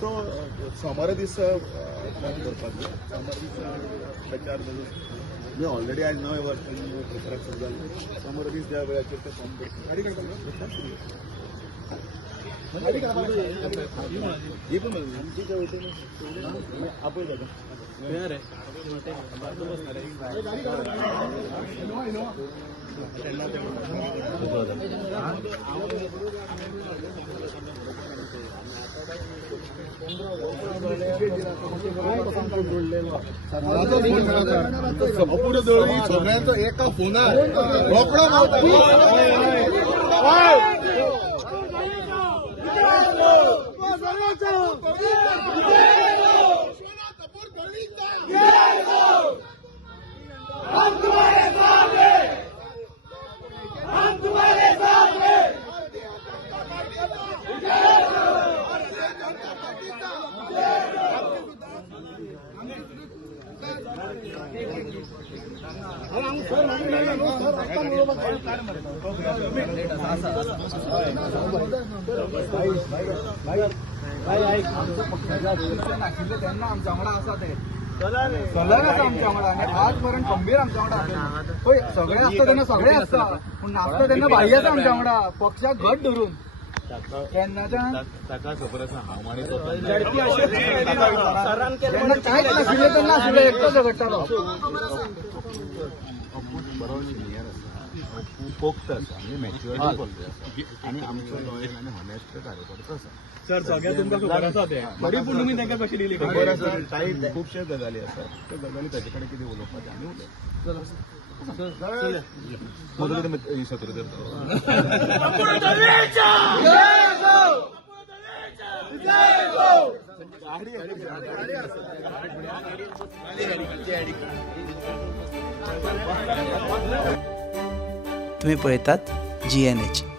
तो सोमारा दिस करपाक सोमारा दीस प्रचार मी ऑलरेडी आज नवे वर्ष प्रचाराक सुरू जालो सोमारा दीस ज्या वेळाचेर ते फॉर्म सगळ्यांचो एका फोनार रोकडो त्यांना आमच्या वांगडा आसा ते सलग आसा आमच्या वांगडा आजपर्यंत खंबीर आमच्या वांगडा होय सगळे आसता तेन्ना सगळे आसता पूण नासता तेन्ना भाई आसा आमच्या वांगडा पक्षाक घट धरून केन्नाच्यान ताका खबर आसा हांव आनी तेन्ना कांयच नाशिल्लें तेन्ना आशिल्लें एकटो झगडटालो बरो सिनियर आसा पोक्त आसा म्हणजे मॅच्युरिटी पॉलिसी आसा आनी आमचो लॉयर आनी हॉनेस्ट कार्यकर्तो आसा सर सगळ्या तुमकां खबर आसा ते तरी पूण तुमी तांकां कशी दिली खबर आसा कांय खुबशे गजाली आसात त्या गजाली ताचे कडेन कितें उलोवपाचें आनी तुम्ही पळयतात GNH.